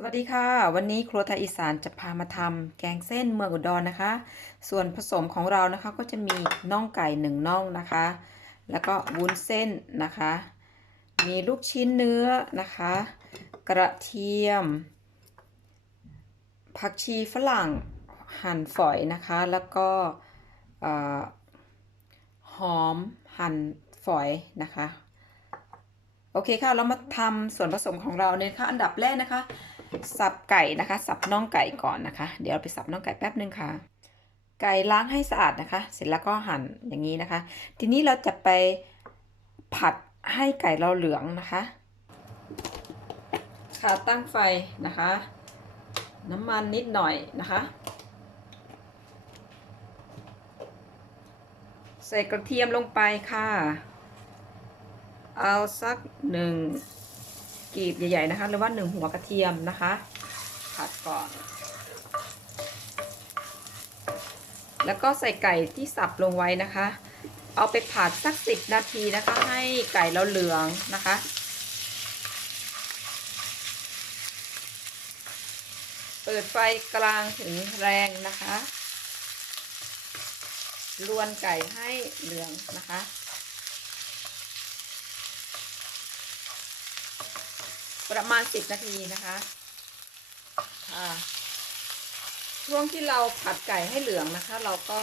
สวัสดีค่ะ วันนี้ครัวไทยอีสานจะพามาทำแกงเส้นเมืองอุดรนะคะ ส่วนผสมของเรานะคะก็จะมีน่องไก่หนึ่งน่องนะคะ แล้วก็วุ้นเส้นนะคะ มีลูกชิ้นเนื้อนะคะ กระเทียม ผักชีฝรั่งหั่นฝอยนะคะ แล้วก็หอมหั่นฝอยนะคะโอเคค่ะ เรามาทำส่วนผสมของเราเนี่ยค่ะ อันดับแรกนะคะ สับไก่นะคะ สับน่องไก่ก่อนนะคะ เดี๋ยวเราไปสับน่องไก่แป๊บนึงค่ะ ไก่ล้างให้สะอาดนะคะ เสร็จแล้วก็หั่นอย่างนี้นะคะ ทีนี้เราจะไปผัดให้ไก่เราเหลืองนะคะ ค่ะตั้งไฟนะคะ น้ำมันนิดหน่อยนะคะ ใส่กระเทียมลงไปค่ะ เอาสักหนึ่ง กีบใหญ่ๆนะคะ หรือว่าหนึ่งหัวกระเทียมนะคะผัดก่อน แล้วก็ใส่ไก่ที่สับลงไว้นะคะ เอาไปผัดสักสิบนาทีนะคะ ให้ไก่เราเหลืองนะคะเปิดไฟกลางถึงแรงนะคะ ลวนไก่ให้เหลืองนะคะ ประมาณ10นาทีนะคะช่วงที่เราผัดไก่ให้เหลืองนะคะ เราก็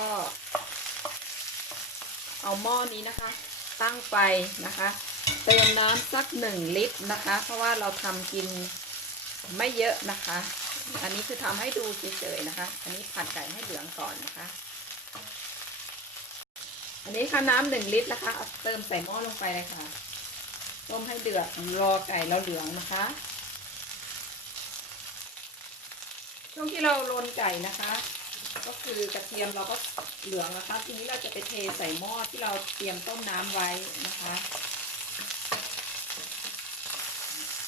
เอาหม้อนี้นะคะ ตั้งไฟนะคะ เติมน้ำสักหนึ่งลิตรนะคะ เพราะว่าเราทำกินไม่เยอะนะคะ อันนี้คือทำให้ดูเฉยๆนะคะ อันนี้ผัดไก่ให้เหลืองก่อนนะคะ อันนี้ค่ะน้ำหนึ่งลิตรนะคะเอาเติมใส่หม้อลงไปเลยค่ะ ต้มให้เดือดรอไก่เราเหลืองนะคะ ช่วงที่เราโรนไก่นะคะ ก็คือกระเทียมเราก็เหลืองนะคะ ทีนี้เราจะไปเทใส่หม้อที่เราเตรียมต้มน้ำไว้นะคะ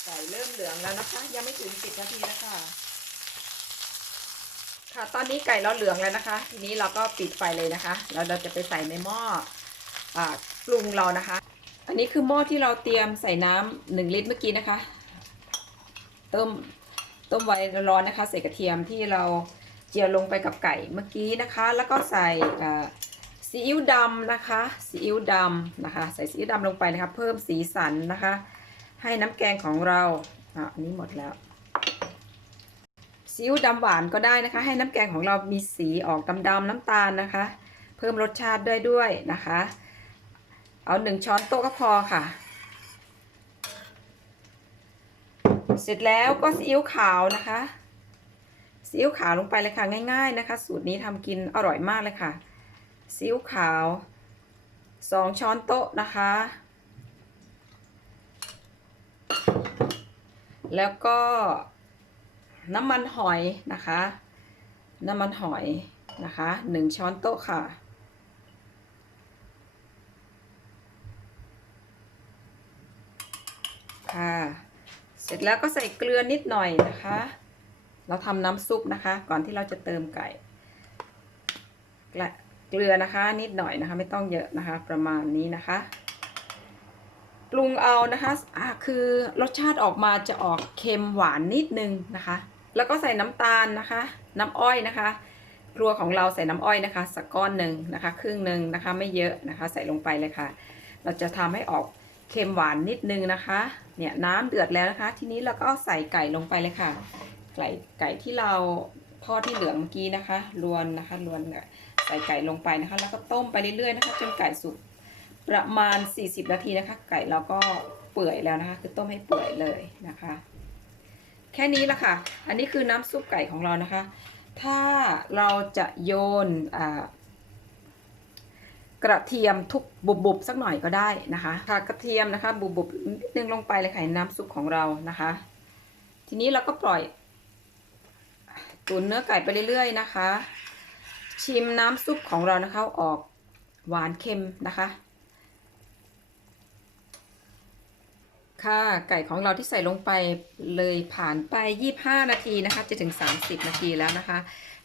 ไก่เริ่มเหลืองแล้วนะคะ ยังไม่ถึงสิบนาทีนะคะค่ะตอนนี้ไก่เราเหลืองแล้วนะคะ ทีนี้เราก็ปิดไฟเลยนะคะแล้วเราจะไปใส่ในหม้ออปรุงเรานะคะ อันนี้คือหม้อที่เราเตรียมใส่น้ำหนึ่งลิตรเมื่อกี้นะคะ ต้มต้มไว้ร้อนนะคะ ใส่กระเทียมที่เราเจียวลงไปกับไก่เมื่อกี้นะคะ แล้วก็ใส่ซีอิ๊วดำนะคะซีอิ๊วดำนะคะ ใส่ซีอิ๊วดำลงไปนะคะ เพิ่มสีสันนะคะ ให้น้ำแกงของเราอะอันนี้หมดแล้วซีอิ๊วดำหวานก็ได้นะคะ ให้น้ำแกงของเรามีสีออกดำๆน้ำตาลนะคะ เพิ่มรสชาติด้วยด้วยนะคะ เอาหนึ่งช้อนโต๊ะก็พอค่ะ เสร็จแล้วก็ซีอิ๊วขาวนะคะซีอิ๊วขาวลงไปเลยค่ะง่ายๆนะคะ สูตรนี้ทำกินอร่อยมากเลยค่ะซีอิ๊วขาวสองช้อนโต๊ะนะคะ แล้วก็น้ำมันหอยนะคะ น้ำมันหอยนะคะหนึ่งช้อนโต๊ะค่ะ ค่ะ เสร็จแล้วก็ใส่เกลือนิดหน่อยนะคะ เราทำน้ำซุปนะคะ ก่อนที่เราจะเติมไก่เกลือนะคะ นิดหน่อยนะคะ ไม่ต้องเยอะนะคะ ประมาณนี้นะคะปรุงเอานะคะอ่าคือรสชาติออกมาจะออกเค็มหวานนิดนึงนะคะ แล้วก็ใส่น้ำตาลนะคะ น้ำอ้อยนะคะ ครัวของเราใส่น้ำอ้อยนะคะ สักก้อนหนึ่งนะคะ ครึ่งหนึ่งนะคะ ไม่เยอะนะคะ ใส่ลงไปเลยค่ะ เราจะทำให้ออก เค็มหวานนิดนึงนะคะ เนี่ยน้ำเดือดแล้วนะคะ ทีนี้เราก็ใส่ไก่ลงไปเลยค่ะ ไก่ไก่ที่เราทอดที่เหลืองเมื่อกี้นะคะรวนนะคะรวนใส่ไก่ลงไปนะคะ แล้วก็ต้มไปเรื่อยๆนะคะ จนไก่สุกประมาณ 40 นาทีนะคะ ไก่เราก็เปื่อยแล้วนะคะ คือต้มให้เปื่อยเลยนะคะ แค่นี้ละค่ะ อันนี้คือน้ำซุปไก่ของเรานะคะ ถ้าเราจะโยนอ่า กระเทียมทุบบุบๆสักหน่อยก็ได้นะคะค่ะกระเทียมนะคะบุบๆนิดนึงลงไปเลยค่ะน้ำซุปของเรานะคะ ทีนี้เราก็ปล่อย ตุ๋นเนื้อไก่ไปเรื่อยๆนะคะ ชิมน้ำซุปของเรานะคะออกหวานเค็มนะคะ ค่ะไก่ของเราที่ใส่ลงไปเลยผ่านไป 25 นาทีนะคะจะถึง 30 นาทีแล้วนะคะ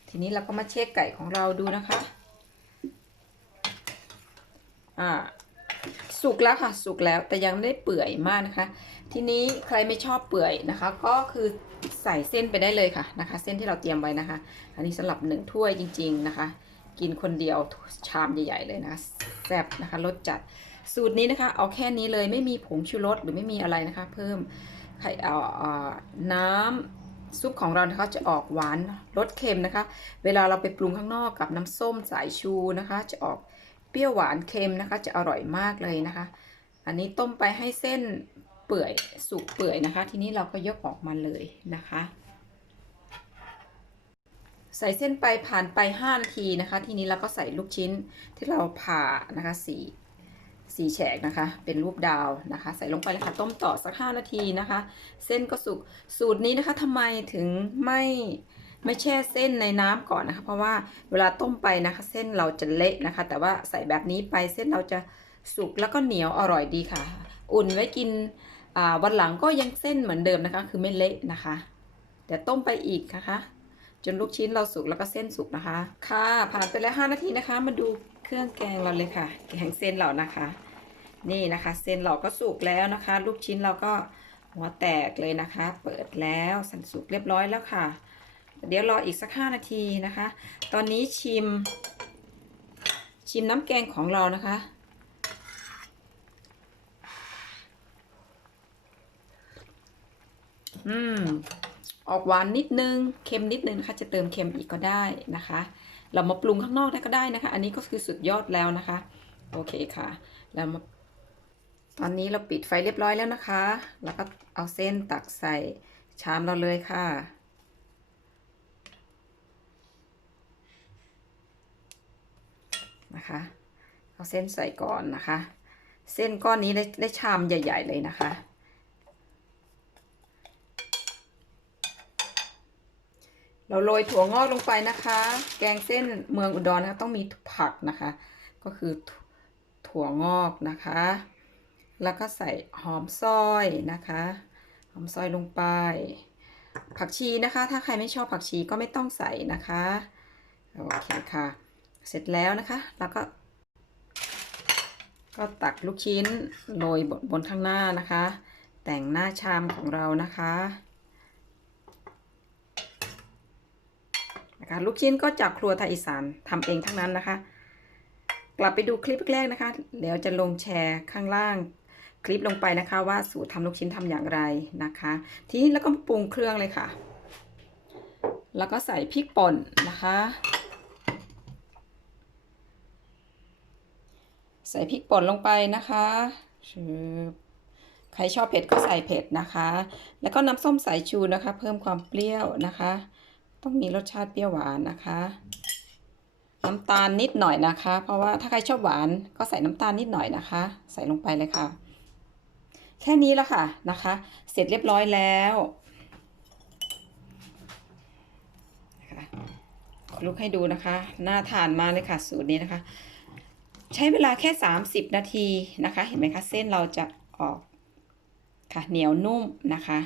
ทีนี้เราก็มาเช็คไก่ของเราดูนะคะ อ่าสุกแล้วค่ะสุกแล้วแต่ยังไม่ได้เปื่อยมากนะคะ ทีนี้ใครไม่ชอบเปื่อยนะคะ ก็คือใส่เส้นไปได้เลยค่ะนะคะ เส้นที่เราเตรียมไว้นะคะ อันนี้สำหรับหนึ่งถ้วยจริง ๆนะคะ กินคนเดียวชามใหญ่ ๆ เลยนะคะแซ่บนะคะรสจัดสูตรนี้นะคะ เอาแค่นี้เลยไม่มีผงชูรสหรือไม่มีอะไรนะคะ เพิ่มไข่เอ่อเอ่อน้ำซุปของเรานะคะจะออกหวานรสเค็มนะคะ เวลาเราไปปรุงข้างนอกกับน้ำส้มสายชูนะคะ จะออก เปรี้ยวหวานเค็มนะคะ จะอร่อยมากเลยนะคะ อันนี้ต้มไปให้เส้นเปื่อยสุกเปื่อยนะคะ ทีนี้เราก็ยกออกมาเลยนะคะ ใส่เส้นไปผ่านไป5นาทีนะคะ ทีนี้เราก็ใส่ลูกชิ้นที่เราผ่านะคะสีสีแฉกนะคะ เป็นรูปดาวนะคะ ใส่ลงไปเลยค่ะต้มต่อสัก 5 นาทีนะคะ เส้นก็สุกสูตรนี้นะคะทำไมถึงไม่ ไม่แช่เส้นในน้ำก่อนนะคะ เพราะว่าเวลาต้มไปนะคะ เส้นเราจะเละนะคะ แต่ว่าใส่แบบนี้ไปเส้นเราจะสุกแล้วก็เหนียวอร่อยดีค่ะ อุ่นไว้กินวันหลังก็ยังเส้นเหมือนเดิมนะคะ คือไม่เละนะคะเดี๋ยวต้มไปอีกนะคะ จนลูกชิ้นเราสุกแล้วก็เส้นสุกนะคะ ค่ะผ่านไปแล้ว 5 นาทีนะคะ มาดูเครื่องแกงเราเลยค่ะ แกงเส้นเรานะคะ นี่นะคะ เส้นเราก็สุกแล้วนะคะ ลูกชิ้นเราก็หัวแตกเลยนะคะ เปิดแล้วสันสุกเรียบร้อยแล้วค่ะ เดี๋ยวรออีกสัก 5 นาทีนะคะ ตอนนี้ชิม ชิมน้ำแกงของเรานะคะ อืม ออกหวานนิดนึง เค็มนิดนึงนะคะจะเติมเค็มอีกก็ได้นะคะ เรามาปรุงข้างนอกได้ก็ได้นะคะ อันนี้ก็คือสุดยอดแล้วนะคะ โอเคค่ะแล้วมา ตอนนี้เราปิดไฟเรียบร้อยแล้วนะคะ แล้วก็เอาเส้นตักใส่ชามเราเลยค่ะ นะคะ เอาเส้นใส่ก่อนนะคะ เส้นก้อนนี้ได้ได้ชามใหญ่ ๆ เลยนะคะ เราโรยถั่วงอกลงไปนะคะ แกงเส้นเมืองอุดรนะคะต้องมีผักนะคะ ก็คือถั่วงอกนะคะ แล้วก็ใส่หอมซอยนะคะ หอมซอยลงไป ผักชีนะคะ ถ้าใครไม่ชอบผักชีก็ไม่ต้องใส่นะคะ โอเคค่ะ เสร็จแล้วนะคะแล้วก็ ก็ตักลูกชิ้นโรยบนบนข้างหน้านะคะ แต่งหน้าชามของเรานะคะนะคะลูกชิ้นก็จากครัวไทยอีสานทำเองทั้งนั้นนะคะ กลับไปดูคลิปแรกนะคะเดี๋ยวจะลงแชร์ข้างล่างคลิปลงไปนะคะ ว่าสูตรทำลูกชิ้นทำอย่างไรนะคะ ทีนี้แล้วก็ปรุงเครื่องเลยค่ะ แล้วก็ใส่พริกป่นนะคะ ใส่พริกป่นลงไปนะคะชใครชอบเผ็ดก็ใส่เผ็ดนะคะ แล้วก็น้ำส้มสายชูนะคะ เพิ่มความเปรี้ยวนะคะ ต้องมีรสชาติเปรี้ยวหวานนะคะ น้ำตาลนิดหน่อยนะคะ เพราะว่าถ้าใครชอบหวานก็ใส่น้ำตาลนิดหน่อยนะคะ ใส่ลงไปเลยค่ะ แค่นี้แล้วค่ะนะคะ เสร็จเรียบร้อยแล้วลุกให้ดูนะคะ น่าทานมากเลยค่ะ สูตรนี้นะคะ ใช้เวลาแค่ 30 นาทีนะคะ เห็นไหมคะเส้นเราจะออกค่ะเหนียวนุ่มนะคะ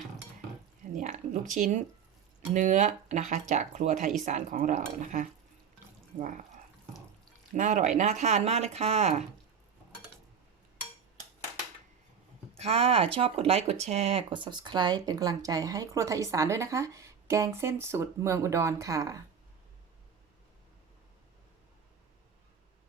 เนี่ยลูกชิ้นเนื้อนะคะจากครัวไทยอีสานของเรานะคะว้าวน่าอร่อยน่าทานมากเลยค่ะ ค่ะชอบกดไลค์กดแชร์ กด subscribe เป็นกำลังใจให้ครัวไทยอีสานด้วยนะคะ แกงเส้นสูตรเมืองอุดรค่ะ